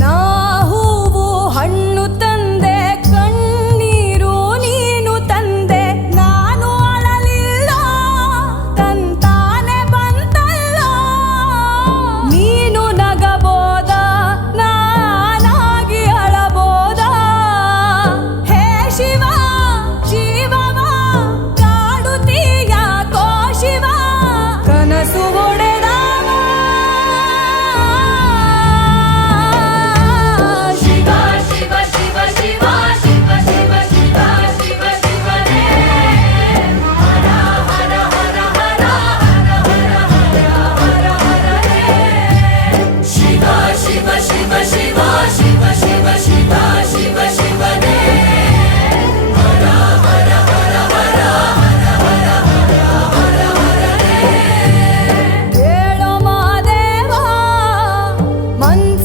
ನಾ ಹೂವು ಹಣ್ಣು ತಂದೆ ಕಣ್ಣೀರು ನೀನು ತಂದೆ ನಾನು ಅಳಲಿಲ್ಲ ತಂತಾನೆ ಬಂತಲ್ಲ ನೀನು ನಗಬೋದ ನಾನಾಗಿ ಅಳಬೋದ ಹೇ ಶಿವ ಜೀವವ ಕಾಡುತ್ತೀಯ ಕೋ ಶಿವ ಕನಸು ಒಡೆದ Shiva, Shiva, Shiva, Shiva, Shiva, Shiva.